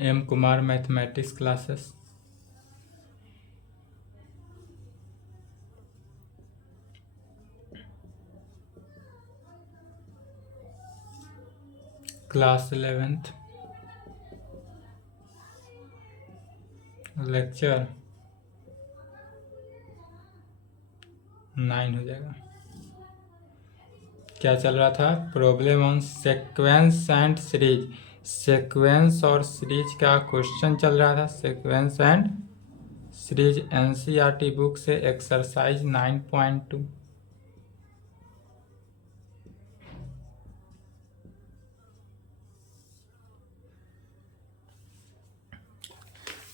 M Kumar mathematics classes. Class 11th lecture 9 हो जाएगा। क्या चल रहा था? Problem on sequence and series. Sequence और सीरीज का क्वेश्चन चल रहा था। Sequence and series NCERT book से एक्सरसाइज 9.2।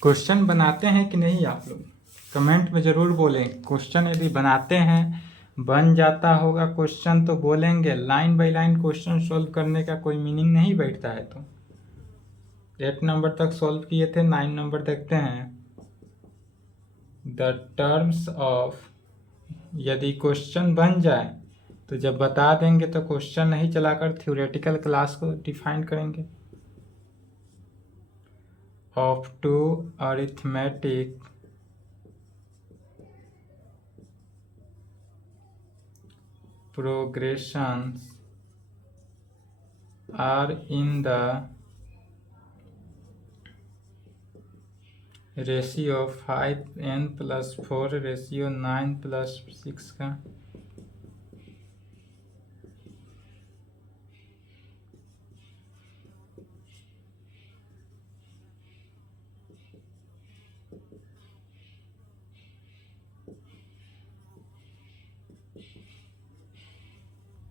क्वेश्चन बनाते हैं कि नहीं आप लोग? कमेंट में ज़रूर बोलें। क्वेश्चन यदि बनाते हैं, बन जाता होगा क्वेश्चन तो बोलेंगे। Line by line question solve करने का कोई मीनिंग नहीं बैठता है। तो 8 नंबर तक सॉल्व किए थे, 9 नंबर देखते हैं। द टर्म्स ऑफ, यदि क्वेश्चन बन जाए तो जब बता देंगे तो क्वेश्चन नहीं चलाकर थ्योरेटिकल क्लास को डिफाइन करेंगे। Of two arithmetic progressions are in the ratio 5n plus 4 ratio 9 plus 6 का।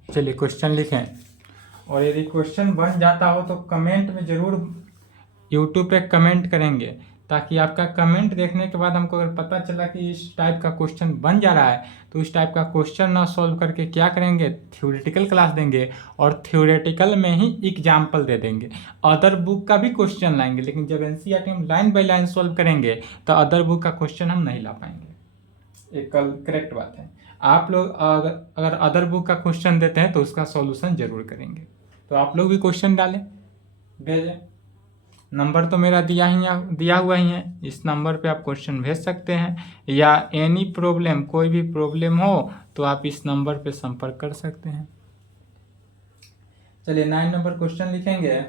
चलिए क्वेश्चन लिखें, और यदि क्वेश्चन बन जाता हो तो कमेंट में ज़रूर यूट्यूब पे कमेंट करेंगे, ताकि आपका कमेंट देखने के बाद हमको अगर पता चला कि इस टाइप का क्वेश्चन बन जा रहा है तो इस टाइप का क्वेश्चन ना सॉल्व करके क्या करेंगे, थ्योरेटिकल क्लास देंगे और थ्योरेटिकल में ही एग्जाम्पल दे देंगे। अदर बुक का भी क्वेश्चन लाएंगे, लेकिन जब एनसीईआरटी हम लाइन बाय लाइन सॉल्व करेंगे तो अदर बुक का क्वेश्चन हम नहीं ला पाएंगे। एक करेक्ट बात है। आप लोग अगर अदर बुक का क्वेश्चन देते हैं तो उसका सॉल्यूशन जरूर करेंगे। तो आप लोग भी क्वेश्चन डालें, भेजें। नंबर तो मेरा दिया हुआ ही है, इस नंबर पे आप क्वेश्चन भेज सकते हैं, या एनी प्रॉब्लम, कोई भी प्रॉब्लम हो तो आप इस नंबर पे संपर्क कर सकते हैं। चलिए 9 नंबर क्वेश्चन लिखेंगे।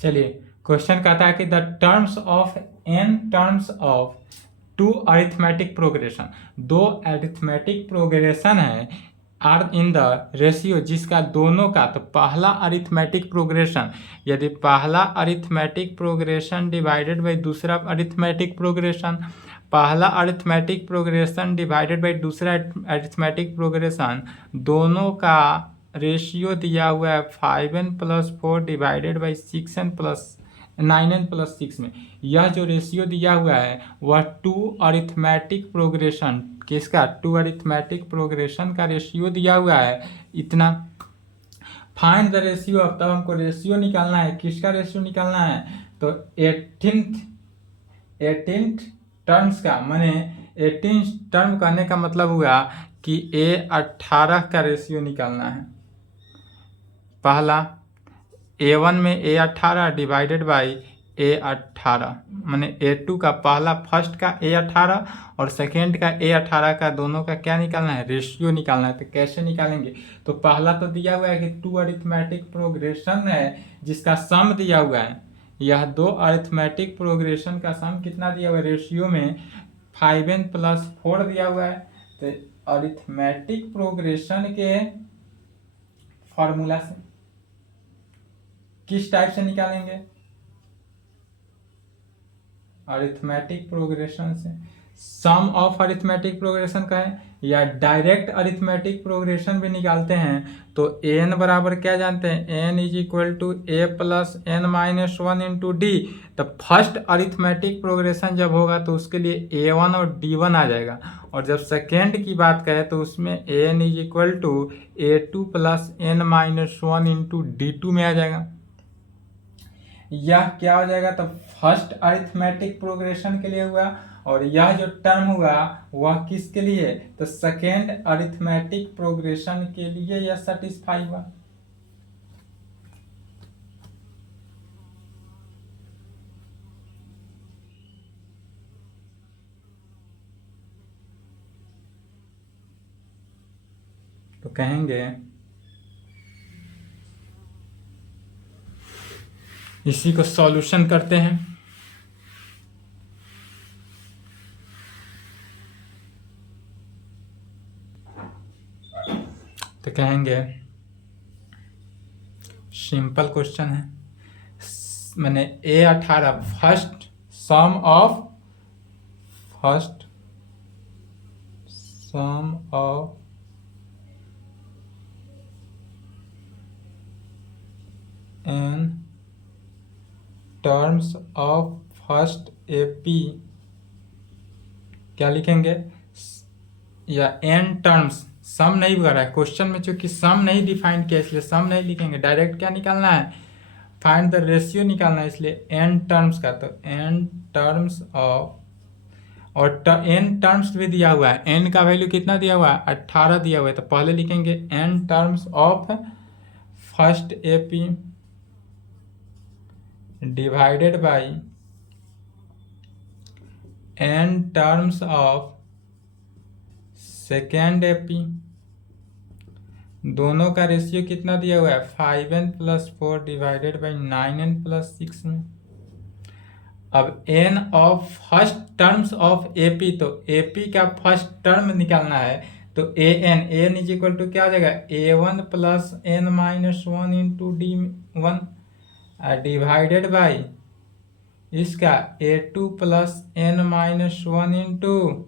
चलिए क्वेश्चन कहता है कि the terms of n terms of two arithmetic progression, दो अरिथमेटिक प्रोग्रेशन है, आर इन द रेशियो, जिसका दोनों का, तो पहला अरिथमेटिक प्रोग्रेशन, यदि पहला अरिथमेटिक प्रोग्रेशन डिवाइडेड बाई दूसरा अरिथमेटिक प्रोग्रेशन, पहला अरिथमेटिक प्रोग्रेशन डिवाइडेड बाई दूसरा अरिथमेटिक प्रोग्रेशन, दोनों का रेशियो दिया हुआ है 5n plus 4 divided by 6n plus 9n plus 6 में। यह जो रेशियो दिया हुआ है वह टू अरिथमेटिक प्रोग्रेशन, किसका? टू अरिथमेटिक प्रोग्रेशन का रेशियो दिया हुआ है इतना। फाइंड द रेशियो, अब तब हमको रेशियो निकालना है। किसका रेशियो निकालना है? तो 18th टर्म्स का, माने 18 टर्म कहने का मतलब हुआ कि A18 का रेशियो निकालना है। पहला A1 में A18 डिवाइडेड बाई A18, माने A2 का, पहला फर्स्ट का A18 और सेकेंड का A18 का, दोनों का क्या निकालना है? रेशियो निकालना है। तो कैसे निकालेंगे? तो पहला तो दिया हुआ है कि टू अरिथमेटिक प्रोग्रेशन है जिसका सम दिया हुआ है। यह दो अरिथमेटिक प्रोग्रेशन का सम कितना दिया हुआ है? रेशियो में 5n प्लस 4 दिया हुआ है। तो अरिथमेटिक प्रोग्रेशन के फॉर्मूला से किस टाइप से निकालेंगे? अरिथमेटिक प्रोग्रेशन से सम ऑफ अरिथमेटिक प्रोग्रेशन का है, या डायरेक्ट अरिथमेटिक प्रोग्रेशन भी निकालते हैं तो एन बराबर क्या जानते हैं, N is equal to A plus N minus one into D. तो फर्स्ट अरिथमेटिक प्रोग्रेशन जब होगा तो उसके लिए ए वन और डी वन आ जाएगा, और जब सेकेंड की बात करें तो उसमें N is equal to A two plus N minus one into D two में आ जाएगा। यह क्या हो जाएगा, तो फर्स्ट अरिथमेटिक प्रोग्रेशन के लिए हुआ, और यह जो टर्म हुआ वह किसके लिए, तो सेकेंड अरिथमेटिक प्रोग्रेशन के लिए यह सेटिस्फाई हुआ। तो कहेंगे इसी को सॉल्यूशन करते हैं। तो कहेंगे सिंपल क्वेश्चन है, मैंने A18 first sum of N terms of first AP क्या लिखेंगे, या एन टर्म्स, सम नहीं कर है क्वेश्चन में, चूंकि सम नहीं डिफाइन किया इसलिए सम नहीं लिखेंगे, डायरेक्ट क्या निकालना है, फाइंड द रेशियो निकालना है, इसलिए एन टर्म्स का, तो एन टर्म्स ऑफ, और एन टर्म्स भी दिया हुआ है, एन का वैल्यू कितना दिया हुआ है, 18 दिया हुआ है, तो पहले लिखेंगे N terms of first AP divided by N terms of second AP, दोनों का रेशियो कितना दिया हुआ है 5n plus 4 divided by 9n plus 6 में। अब n of first terms of AP, तो एपी का फर्स्ट टर्म निकालना है, तो एन इज इक्वल टू क्या हो जाएगा, a1 plus N minus one into D one divided by इसका a2 plus N minus one into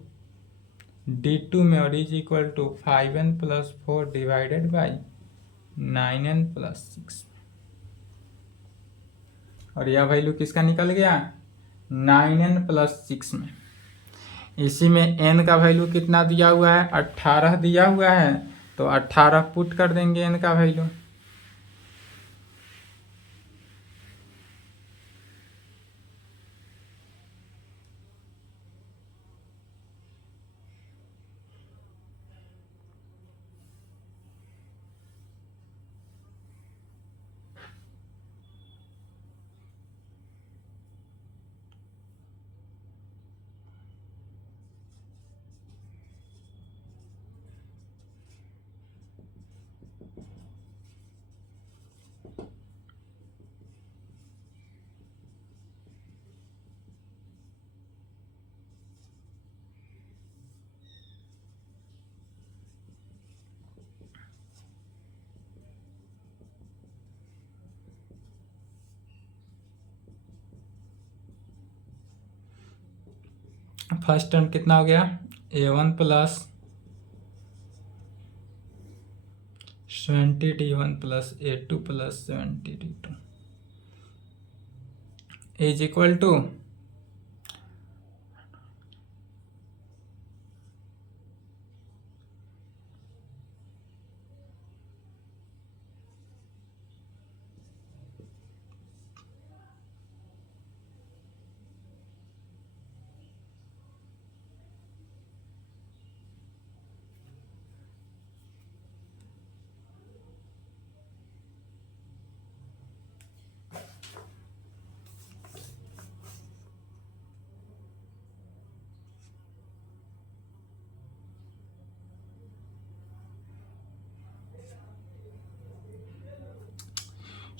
D2 में, और is equal to 5n plus 4 divided by 9n plus 6, और यह वैल्यू किसका निकल गया 9n प्लस 6 में। इसी में n का वैल्यू कितना दिया हुआ है 18 दिया हुआ है, तो 18 पुट कर देंगे n का वैल्यू, फर्स्ट टर्म कितना हो गया a1 plus 70 d1 plus a2 plus 70 d2 is equal to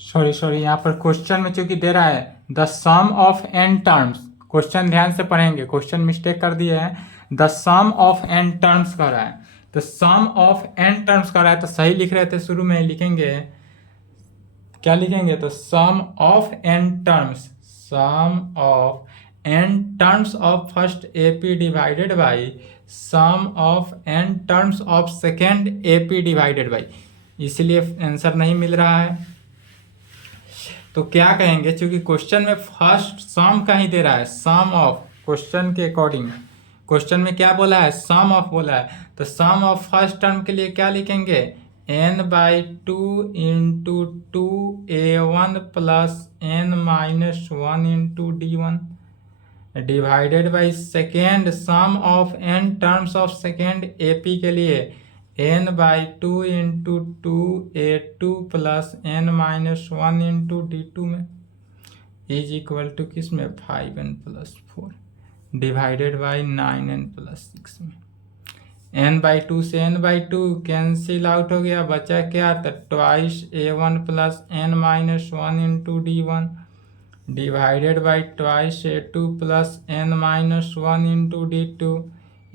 sorry यहाँ पर क्वेश्चन में चूंकि दे रहा है the sum of N terms, question ध्यान से पढ़ेंगे, क्वेश्चन मिस्टेक कर दिए हैं, the sum of N terms कह रहा है, तो सम ऑफ एन टर्म्स कह रहा है, तो सही लिख रहे थे शुरू में ही लिखेंगे, क्या लिखेंगे, तो sum of N terms, sum of n terms of first AP divided by sum of n terms of second AP divided by, इसलिए आंसर नहीं मिल रहा है। तो क्या कहेंगे, क्योंकि क्वेश्चन में फर्स्ट सम का ही दे रहा है, सम ऑफ, क्वेश्चन के अकॉर्डिंग क्वेश्चन में क्या बोला है, सम ऑफ बोला है, तो सम ऑफ फर्स्ट टर्म के लिए क्या लिखेंगे, n/2 into 2a1 plus n-1 into d1 divided by second sum of n terms of second AP के लिए n/2 into 2a2 plus n-1 into d2 में इज इक्वल टू किस में 5n plus 4 divided by 9n plus 6 में n/2 से n/2 cancel out हो गया, बचा क्या, तो twice a1 plus n-1 into d1 divided by twice a2 plus n-1 into d2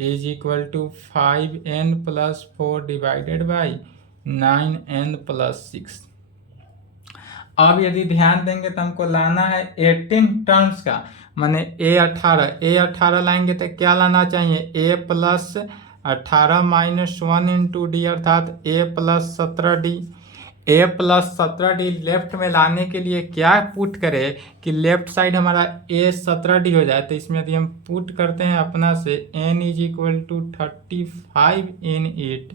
is equal to 5n plus 4 divided by 9n plus 6। अब यदि ध्यान देंगे तो हमको लाना है 18 टर्म्स का, माने a18 लाएंगे तो क्या लाना चाहिए, a plus 18 minus 1 into D अर्थात a plus 17d। a plus 17d left में लाने के लिए क्या पुट करें कि लेफ्ट साइड हमारा a 17d हो जाए, तो इसमें यदि हम पुट करते हैं अपना से n is equal to 35 in 8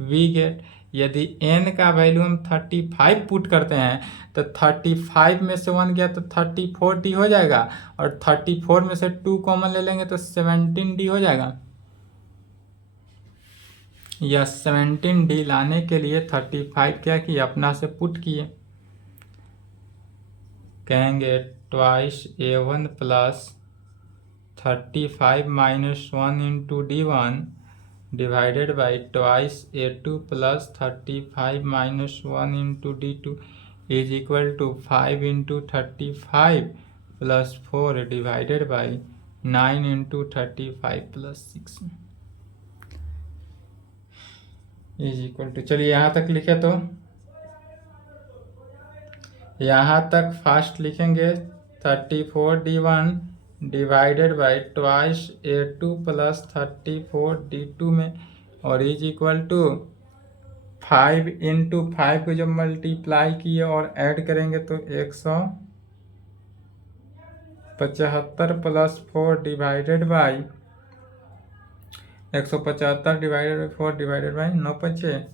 we get, यदि n का वैल्यू हम 35 पुट करते हैं तो 35 में से 1 गया तो 34d हो जाएगा, और 34 में से 2 कॉमन ले लेंगे तो 17d हो जाएगा। या 17d लाने के लिए 35 क्या किए, अपना से पुट किए, कहेंगे twice a1 plus 35 minus 1 into d1 divided by twice a2 plus 35 minus 1 into d2 is equal to 5 into 35 plus 4 divided by 9 into 35 plus 6 is equal to, चलिए यहाँ तक लिखे, तो यहाँ तक फास्ट लिखेंगे 34d1 divided by twice a2 plus 34d2 में, और इज इक्वल टू 5 इंटू 5 को जब मल्टीप्लाई किए और ऐड करेंगे तो 175 plus 4 divided by 175 divided by 4 divided by 9 5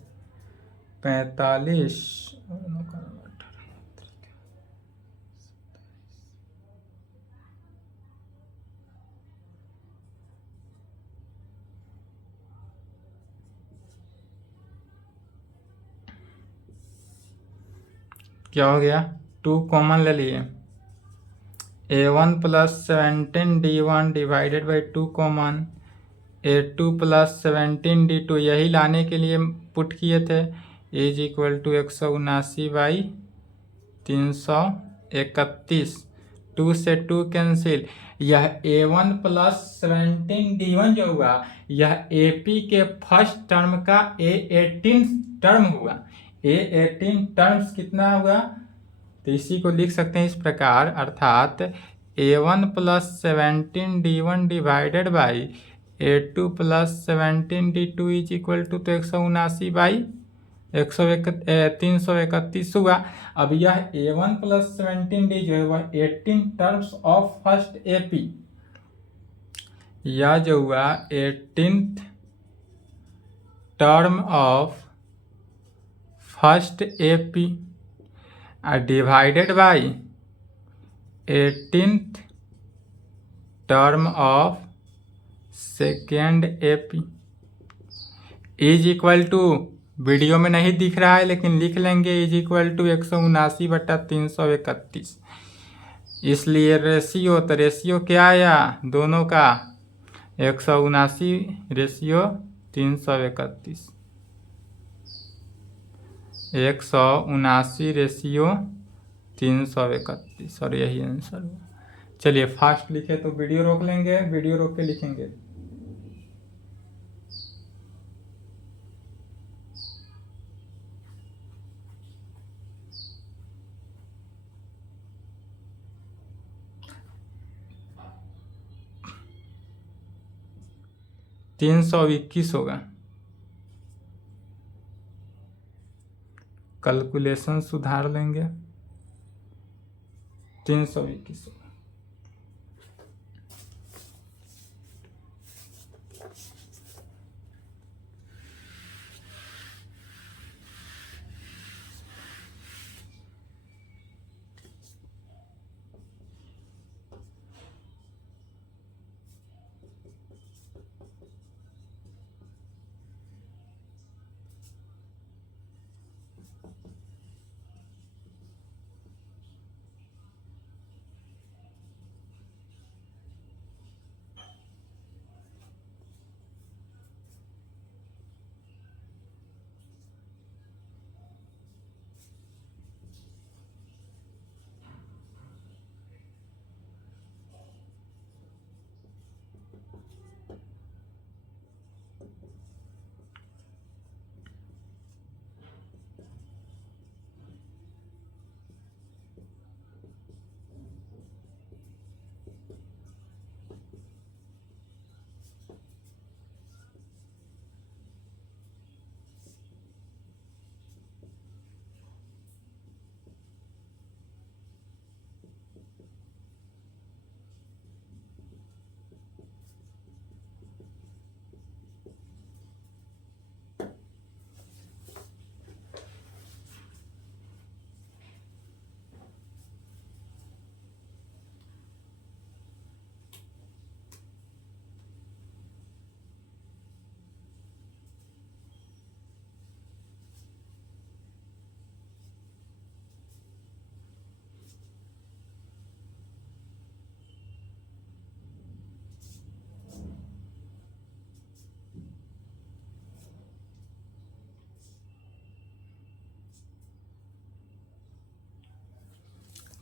45 क्या हो गया, 2 कॉमन ले लिए, a1 plus 17d1 divided by 2 common, a2 plus 17d2 यही लाने के लिए पुट किए थे, इज इक्वल टू 179/331, 2 से 2 कैंसिल, यह a1 प्लस 17d1 जो हुआ यह AP के फर्स्ट टर्म का a18 टर्म हुआ, a18 टर्म्स कितना हुआ, तो इसी को लिख सकते हैं इस प्रकार, अर्थात a1 plus 17d1 divided by a2 plus 17d2 is equal to, तो 179/331 हुआ। अब यह a1 प्लस 17d जो है वह 18 टर्म्स ऑफ फर्स्ट AP, यह जो हुआ 18th term of first AP divided by 18th term of second AP is equal to, video में नहीं दिख रहा है लेकिन लिख लेंगे, इज इक्वल टू 179/331, इसलिए रेशियो, तो रेशियो क्या आया दोनों का, 179 रेशियो 331, 179 रेशियो 331, और यही आंसर हुआ। चलिए फास्ट लिखे तो वीडियो रोक लेंगे, वीडियो रोक के लिखेंगे। 321 होगा। कैलकुलेशन सुधार लेंगे, 321 होगा।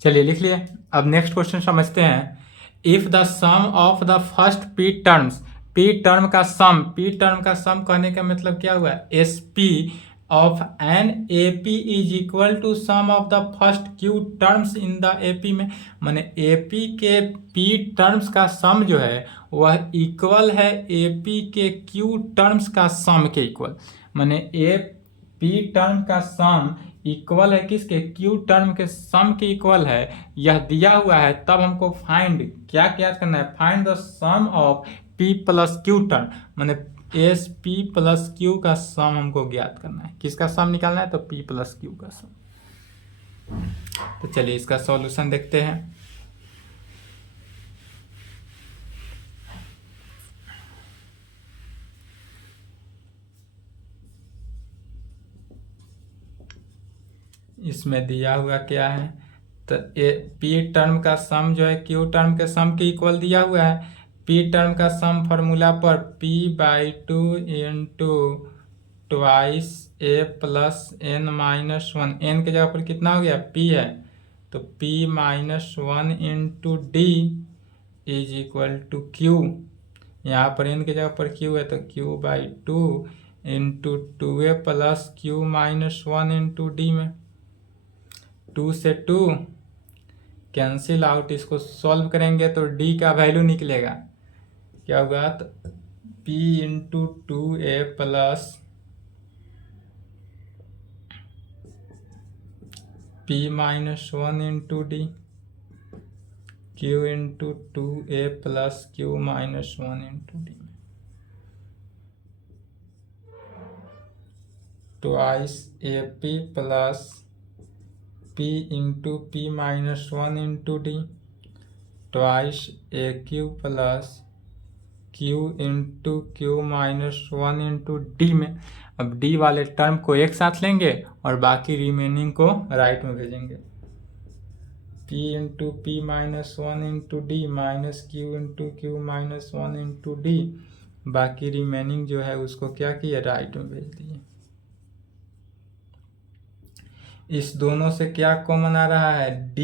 चलिए लिख लिए। अब नेक्स्ट क्वेश्चन समझते हैं। If the sum of the first P terms, P term का सम कहने का मतलब क्या हुआ? S P of an A P is equal to sum of the first Q terms in the A P में। माने ए पी के P terms का सम जो है वह इक्वल है ए पी के क्यू टर्म्स का सम के इक्वल। माने ए पी टर्म का सम इक्वल है किसके? क्यू टर्म के सम के इक्वल है। यह दिया हुआ है, तब हमको फाइंड क्या करना है? Find the sum of P plus Q term, माने एस पी प्लस क्यू का सम हमको ज्ञात करना है। किसका सम निकालना है? तो पी प्लस क्यू का सम। तो चलिए इसका सॉल्यूशन देखते हैं। इसमें दिया हुआ क्या है? तो पी टर्म का सम जो है क्यू टर्म के सम के इक्वल दिया हुआ है। पी टर्म का सम फॉर्मूला पर p/2 into twice a plus N minus one, n के जगह पर कितना हो गया? p है, तो p-1 into D is equal to Q. यहाँ पर n के जगह पर q है, तो q/2 into 2a plus q-1 into d में 2 से 2 कैंसिल आउट। इसको सॉल्व करेंगे तो d का वैल्यू निकलेगा, क्या होगा? तो p into 2a plus p-1 into d, q into 2a plus q-1 into d में twice a p plus p into p-1 into d twice A q plus q into q-1 into d में। अब d वाले term को एक साथ लेंगे और बाकी रिमेनिंग को राइट में भेजेंगे। p into p-1 into D minus q into q-1 into D, बाकी रिमेनिंग जो है उसको क्या किए? राइट में भेज दिए। इस दोनों से क्या कॉमन आ रहा है? d,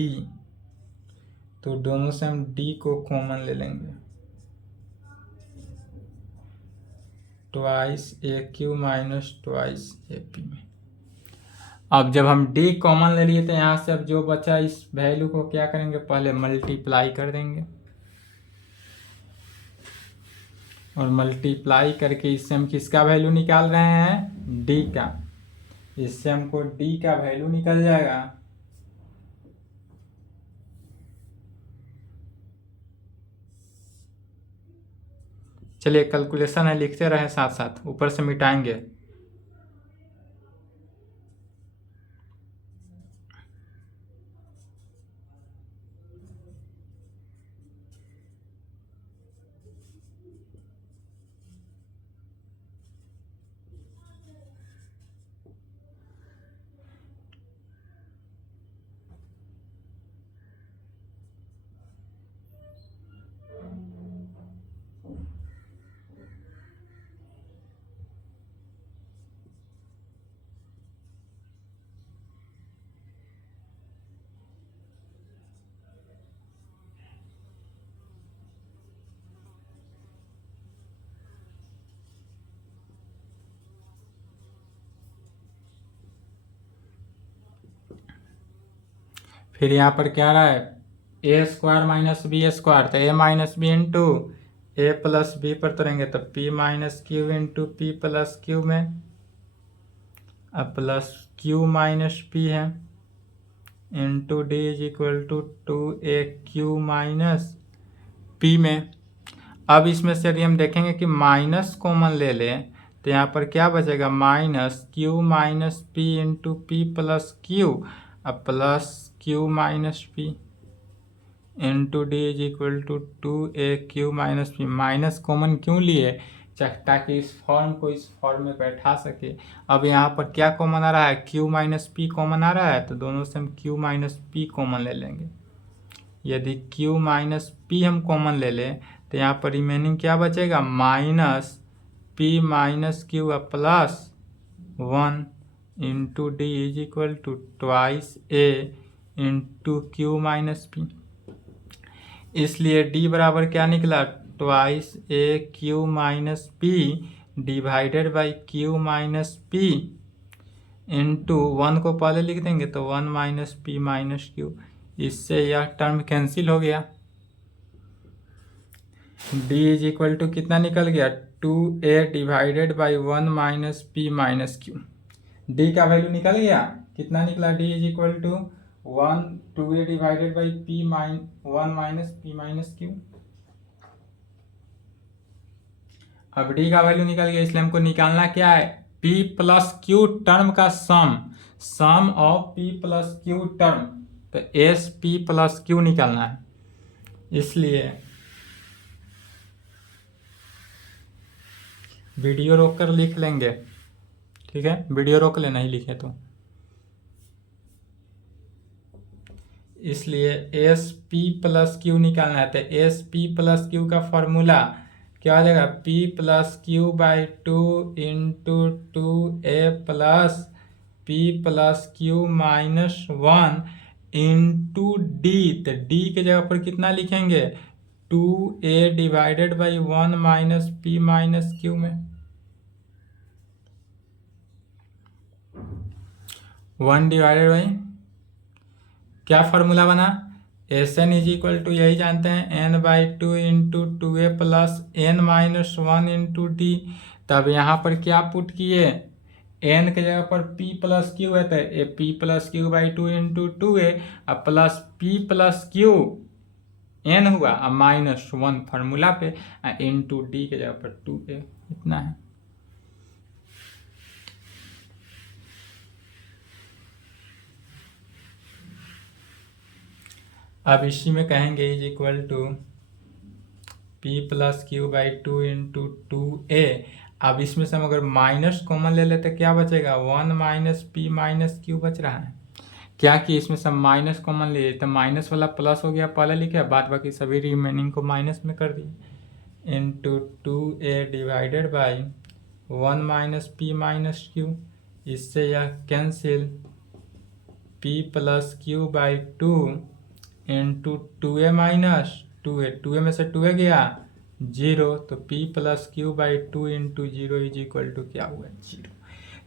तो दोनों से हम d को कॉमन ले लेंगे। Twice A Q minus twice a P में। अब जब हम d कॉमन ले लिए तो यहाँ से अब जो बचा इस वैल्यू को क्या करेंगे? पहले मल्टीप्लाई कर देंगे। और मल्टीप्लाई करके इससे हम किसका वैल्यू निकाल रहे हैं, डी का। इससे हमको डी का वैल्यू निकल जाएगा। चलिए कैलकुलेशन है, लिखते रहे साथ साथ, ऊपर से मिटाएंगे। फिर यहाँ पर क्या रहा है, A square minus B square, तो A minus B into A plus B पर तुरेंगे तो P minus Q into P plus Q में, अब प्लस क्यू माइनस पी है into D is equal to 2a Q minus P में। अब इसमें से यदि हम देखेंगे कि माइनस कॉमन ले लें तो यहाँ पर क्या बचेगा, minus q minus P into P plus q, अब plus Q minus P into D is equal to 2a Q minus P. Minus common क्यों लिए, ताकि इस फॉर्म को इस फॉर्म में बैठा सके। अब यहाँ पर क्या कॉमन आ रहा है, क्यू माइनस पी कॉमन आ रहा है, तो दोनों से हम क्यू माइनस पी कॉमन ले लेंगे। यदि क्यू माइनस पी हम कॉमन ले लें तो यहाँ पर रिमेनिंग क्या बचेगा, minus P minus Q plus 1 into D is equal to twice A into Q minus P. इसलिए डी बराबर क्या निकला, twice A Q minus P divided by Q minus P into 1 को पहले लिख देंगे तो 1 माइनस पी माइनस क्यू। इससे यह टर्म कैंसिल हो गया। डी इज इक्वल टू कितना निकल गया, 2a divided by 1 minus P minus Q. D का वैल्यू निकल गया, कितना निकला, D is equal to 2a divided by 1 minus P minus Q. अब डी का वैल्यू निकल गया, इसलिए हमको निकालना क्या है, p प्लस क्यू टर्म का sum of p plus Q term, तो एस पी प्लस क्यू निकालना है। इसलिए वीडियो रोक कर लिख लेंगे, ठीक है, वीडियो रोक लेना ही लिखे तो। इसलिए एस पी प्लस क्यू निकालना है, तो एस पी प्लस क्यू का फॉर्मूला क्या हो जाएगा, p plus Q by 2 into 2a plus p plus Q minus 1 into D, तो डी के जगह पर कितना लिखेंगे, 2a divided by 1 minus P minus Q में 1 डिवाइडेड बाई क्या फॉर्मूला बना, S N is equal to यही जानते हैं n by 2 into 2a plus n minus 1 into D. तब यहाँ पर क्या पुट किए, n के जगह पर p प्लस क्यू है तो p plus Q by 2 into 2a, अब plus p plus Q n हुआ, अब माइनस 1 फार्मूला पे इंटू डी के जगह पर 2a, इतना है। अब इसी में कहेंगे is equal to p plus Q by 2 into 2a। अब इसमें से हम अगर माइनस कॉमन ले लेते क्या बचेगा, 1 माइनस पी माइनस क्यू बच रहा है। क्या कि इसमें से माइनस कॉमन ले तो माइनस वाला प्लस हो गया, पहले लिखे, बाद बाकी सभी रिमेनिंग को माइनस में कर दिए, into 2a divided by 1 minus P minus q. इससे यह cancel, p plus Q by 2 into 2a minus 2a में से 2a गया 0, तो p plus Q by 2 into 0 is equal to क्या हुआ, 0।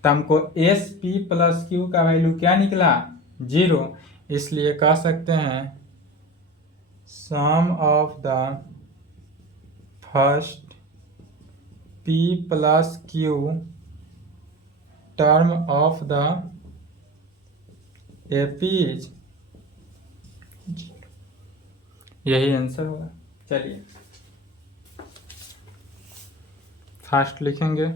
तो हमको एस पी प्लस क्यू का वैल्यू क्या निकला, 0। इसलिए कह सकते हैं sum of the first p plus Q term of the AP is, यही आंसर होगा। चलिए फास्ट लिखेंगे।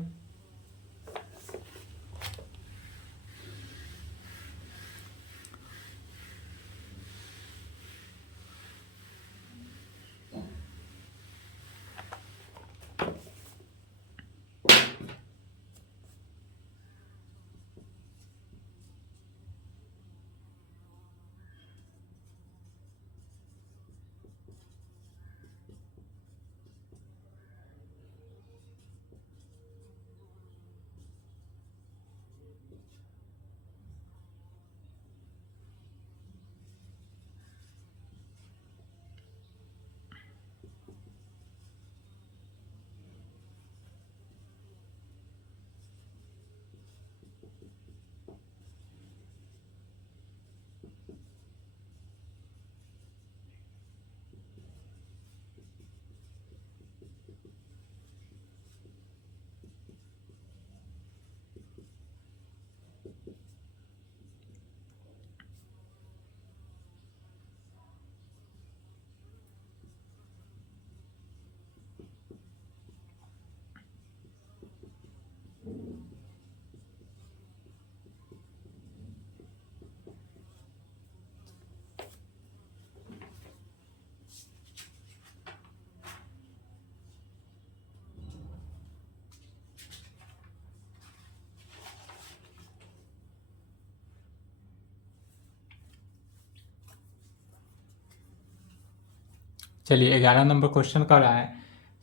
चलिए 11 नंबर क्वेश्चन का रहा है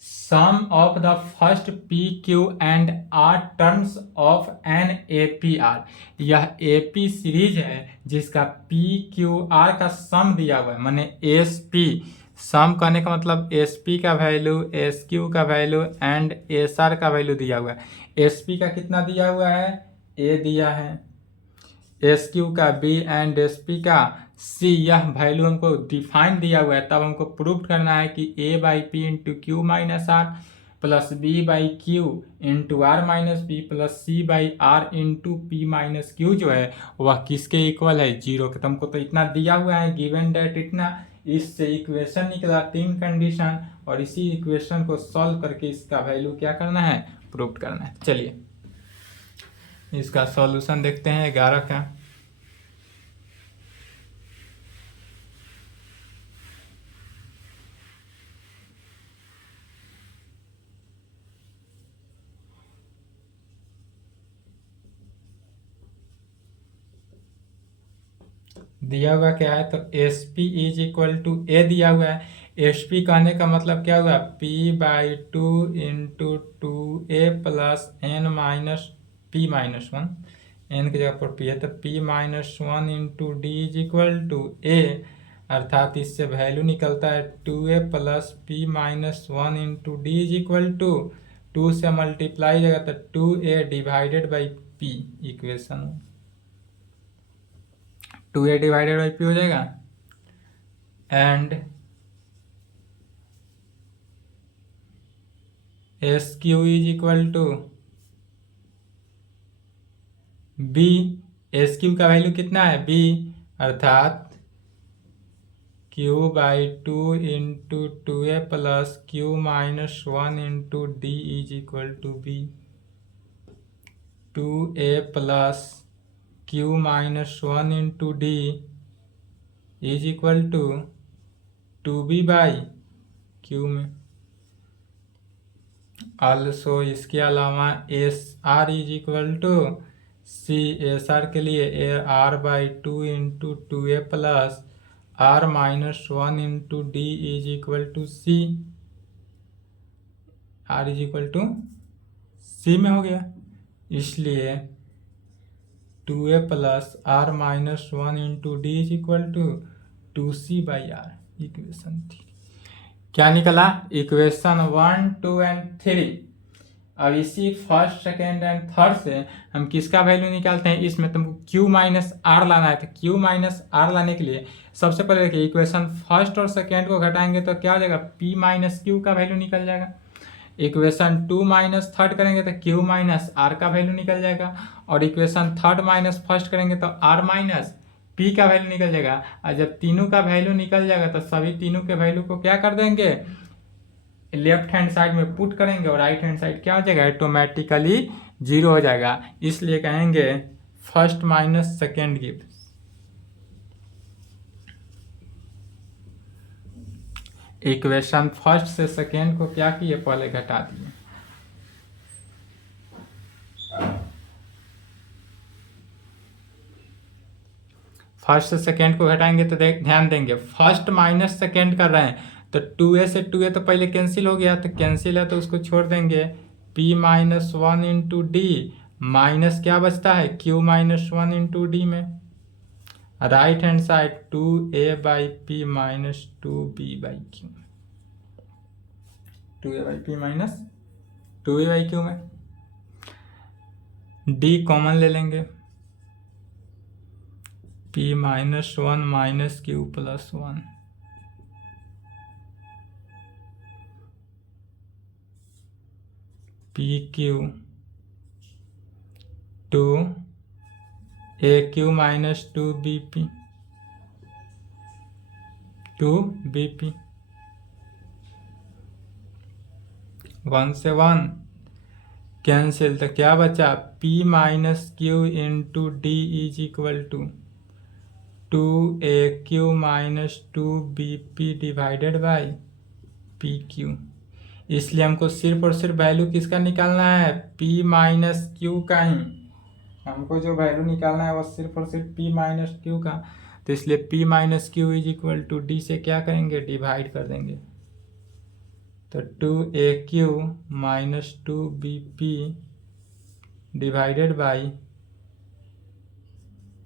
sum of the first p q and r terms of an A P are. यह ए पी सीरीज है जिसका पी क्यू आर का सम दिया हुआ है, माने एस पी। सम कहने का मतलब एस पी का वैल्यू, एस क्यू का वैल्यू एंड एस आर का वैल्यू दिया हुआ है। एस पी का कितना दिया हुआ है, ए दिया है, एस क्यू का बी एंड एस पी का सी। यह वैल्यू हमको डिफाइन दिया हुआ है, तब हमको प्रूव करना है कि a by p into Q minus are plus b by q into r minus b plus c by r into p minus q जो है वह किसके इक्वल है, 0 के। तुमको तो इतना दिया हुआ है गिवन डेट इतना, इससे इक्वेशन निकला 3 कंडीशन, और इसी इक्वेशन को सॉल्व करके इसका वैल्यू क्या करना है, प्रूव करना है। चलिए इसका सॉल्यूशन देखते हैं 11 का। दिया हुआ क्या है, तो S p is equal to a दिया हुआ है। एस पी कहने का मतलब क्या हुआ, p by 2 into 2a plus N minus P minus 1, n की जगह पर पी है तो P minus 1 into D is equal to a, अर्थात इससे वैल्यू निकलता है 2a plus p minus 1 into D is equal to 2 से मल्टीप्लाई जाएगा तो 2a divided by p, equation 2a divided by p हो जाएगा। And S q is equal to b, S Q का वैल्यू कितना है, बी, अर्थात Q by 2 into 2a plus Q minus 1 into D is equal to B. 2a plus Q minus 1 into D is equal to 2b by Q में। Also इसके अलावा S R is equal to C, S R के लिए A R by 2 into 2a plus R minus 1 into D is equal to C, R is equal to सी में हो गया, इसलिए 2a plus R minus 1 into D is equal to 2c by R, equation 3। क्या निकला, equation 1, 2 and 3। अब इसी first second and third से हम किसका वैल्यू निकालते हैं, इसमें तुमको q माइनस आर लाना है। तो q माइनस आर लाने के लिए सबसे पहले देखिए इक्वेशन फर्स्ट और सेकेंड को घटाएंगे तो क्या हो जाएगा, p माइनस क्यू का वैल्यू निकल जाएगा। इक्वेशन 2 माइनस थर्ड करेंगे तो क्यू माइनस आर का वैल्यू निकल जाएगा, और इक्वेशन थर्ड माइनस फर्स्ट करेंगे तो आर माइनस पी का वैल्यू निकल जाएगा। और जब तीनों का वैल्यू निकल जाएगा तो सभी तीनों के वैल्यू को क्या कर देंगे, लेफ्ट हैंड साइड में पुट करेंगे, और राइट हैंड साइड क्या हो जाएगा, ऑटोमेटिकली 0 हो जाएगा। इसलिए कहेंगे first minus second gives. Equation first से सेकेंड को क्या किए, पहले घटा दिए। फर्स्ट से सेकेंड को घटाएंगे तो ध्यान देंगे, फर्स्ट माइनस सेकेंड कर रहे हैं तो 2a से 2a तो पहले कैंसिल हो गया, तो कैंसिल है तो उसको छोड़ देंगे। p minus 1 into D minus क्या बचता है, q माइनस 1 इंटू डी में। Right hand side 2a by p minus 2b by q, 2a by p minus 2b by Q में d कॉमन ले लेंगे, p minus 1 minus Q plus 1, p q 2 a Q minus 2 b p 2 b p, 1 से 1 cancel तो क्या बचा, p minus Q into D is equal to 2a minus 2bp divided by P Q. इसलिए हमको सिर्फ और सिर्फ वैल्यू किसका निकालना है, p माइनस क्यू का ही। हमको जो वैल्यू निकालना है वो सिर्फ और सिर्फ p माइनस क्यू का, तो इसलिए p minus Q is equal to D से क्या करेंगे, डिवाइड कर देंगे। तो 2a minus 2bp divided by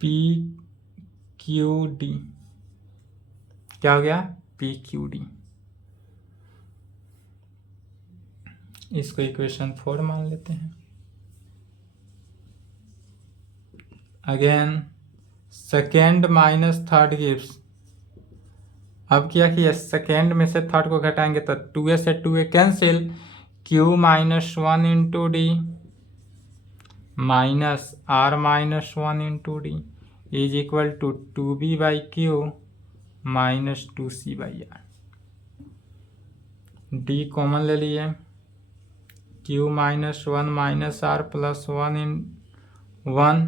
P Q D, क्या हो गया, पी क्यू डी। इसको इक्वेशन 4 मान लेते हैं। Again second minus third gives, अब क्या किया, सेकेंड में से थर्ड को घटाएंगे तो 2a से 2a cancel, q minus 1 into D minus r minus 1 into D is equal to 2b by Q minus 2c by R. D common ले लिए, q minus 1 minus are plus 1 in 1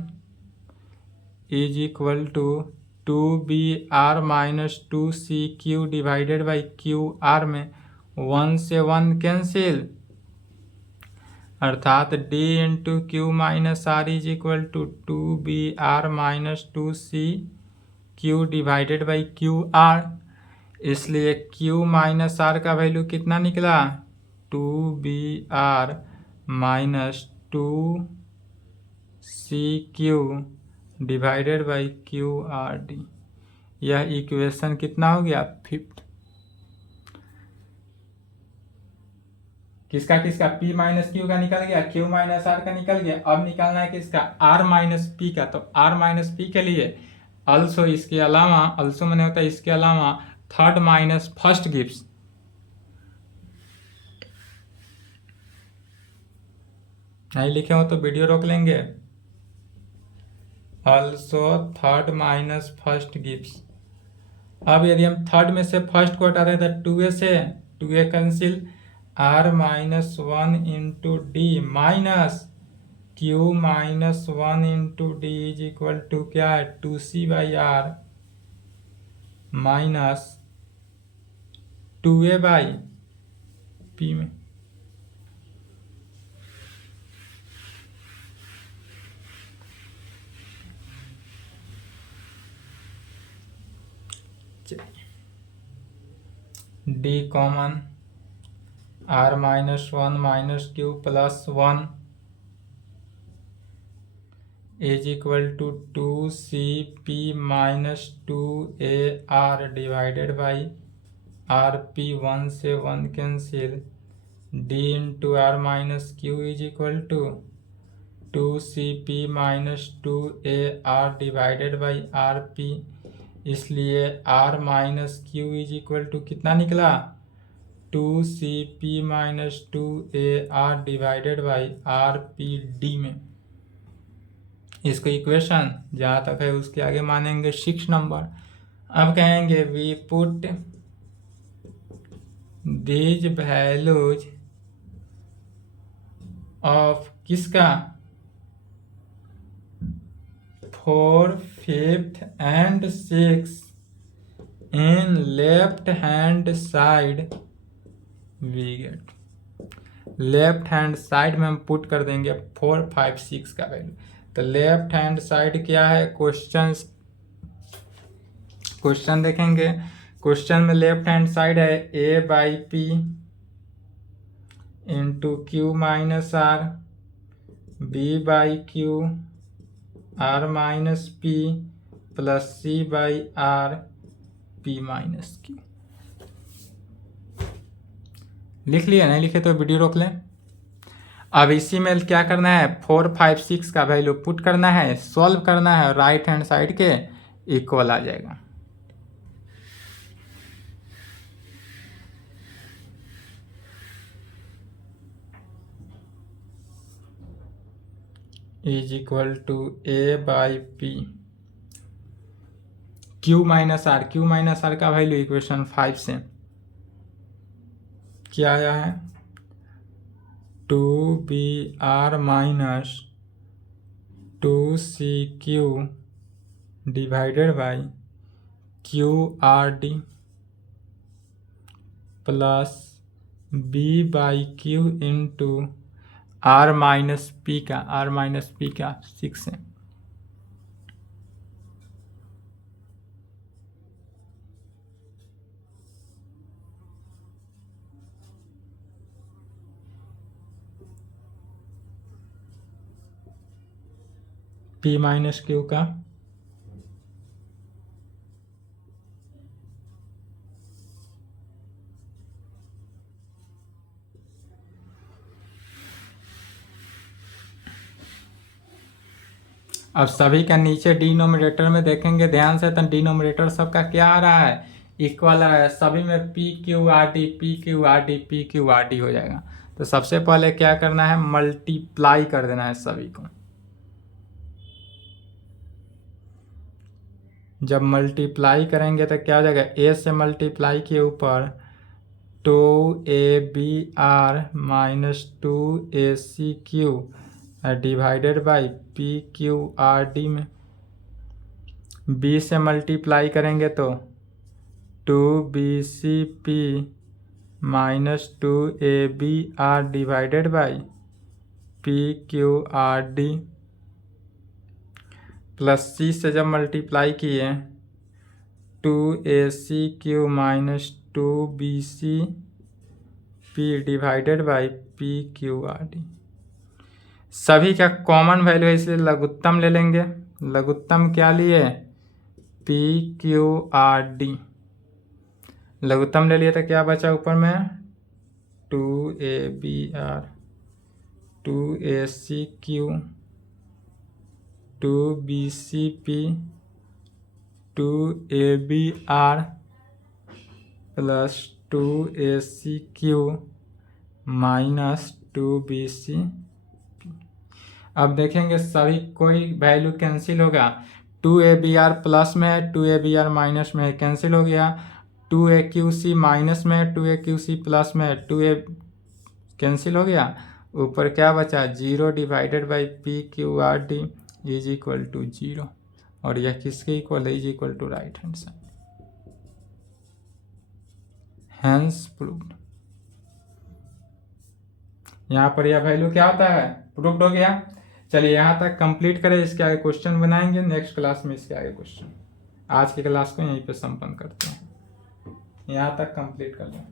is equal to 2br minus 2cq divided by qr में 1 से 1 cancel, अर्थात d into Q minus R is equal to 2br minus 2cq divided by qr। इसलिए q minus are का value कितना निकला, 2br minus 2cq divided by Q R D. यह equation कितना हो गया, 5th। किसका किसका, p माइनस क्यू का निकल गया, q माइनस आर का निकल गया। अब निकालना है किसका, r माइनस पी का। तो r माइनस पी के लिए अल्सो, इसके अलावा, अल्सो मैंने होता है इसके अलावा थर्ड माइनस फर्स्ट गिव्स, नहीं लिखे हो तो वीडियो रोक लेंगे। Also third minus first gives. अब यदि हम थर्ड में से फर्स्ट को हटा दें तो 2a से 2a cancel, r minus 1 into D minus q minus 1 into D is equal to क्या है, 2c by r minus 2a by p में। D common, r minus 1 minus Q plus 1 is equal to 2cp minus 2ar divided by rp 1 से 1 cancel, d into r minus Q is equal to 2cp minus 2ar divided by rp। इसलिए r minus Q is equal to कितना निकला, 2CP minus 2AR divided by RPD में। इसको equation जहाँ तक है उसके आगे मानेंगे 6 नंबर। अब कहेंगे we put these values of किसका 4, 5th and 6 in left hand side we get. Left hand side में हम पुट कर देंगे 4, 5, 6 का वैल्यू। तो लेफ्ट हैंड साइड क्या है, क्वेश्चन देखेंगे। क्वेश्चन में लेफ्ट हैंड साइड है A/P into Q minus R, B/Q R minus P plus C/R P minus Q। लिख लिया, नहीं लिखे तो वीडियो रोक लें। अब इसी में क्या करना है, 4, 5, 6 का वैल्यू पुट करना है, सॉल्व करना है, राइट हैंड साइड के इक्वल आ जाएगा। Is equal to A/P Q minus R का वैल्यू इक्वेशन 5 से क्या आया है, 2BR minus 2CQ divided by QRD plus B/Q into R minus P का 6 है। P माइनस Q का अब सभी का नीचे डिनोमिनेटर में देखेंगे ध्यान से, तो डिनोमिनेटर सबका क्या आ रहा है, इक्वल आ रहा है। सभी में PQRD हो जाएगा। तो सबसे पहले क्या करना है, मल्टीप्लाई कर देना है सभी को। जब मल्टीप्लाई करेंगे तो क्या हो जाएगा, A से मल्टीप्लाई के ऊपर 2ABR minus 2ACQ divided by PQRD में। B से मल्टीप्लाई करेंगे तो 2BCP minus 2ABR divided by PQRD plus C से जब मल्टीप्लाई किए 2ACQ minus 2BCP divided by PQRD। सभी का कॉमन वैल्यू है इसलिए लघुत्तम ले लेंगे। लघुत्तम क्या लिए, PQRD। लघुत्तम ले लिए तो क्या बचा ऊपर में, 2ABR 2ACQ 2BCP 2ABR plus 2ACQ minus 2BC। अब देखेंगे सभी कोई वैल्यू कैंसिल होगा। 2ABR प्लस में है, 2ABR माइनस में है, कैंसिल हो गया। 2AQC माइनस में है, 2AQC प्लस में है, 2A कैंसिल हो गया। ऊपर क्या बचा, 0 divided by PQRD is equal to 0। और यह किसके इक्वल है, is equal to right hand side. Hence proved. यहाँ पर यह वैल्यू क्या होता है, प्रूव्ड हो गया। चलिए यहाँ तक कंप्लीट करें, इसके आगे क्वेश्चन बनाएंगे नेक्स्ट क्लास में। इसके आगे क्वेश्चन आज की क्लास को यहीं पे संपन्न करते हैं। यहाँ तक कंप्लीट कर लें।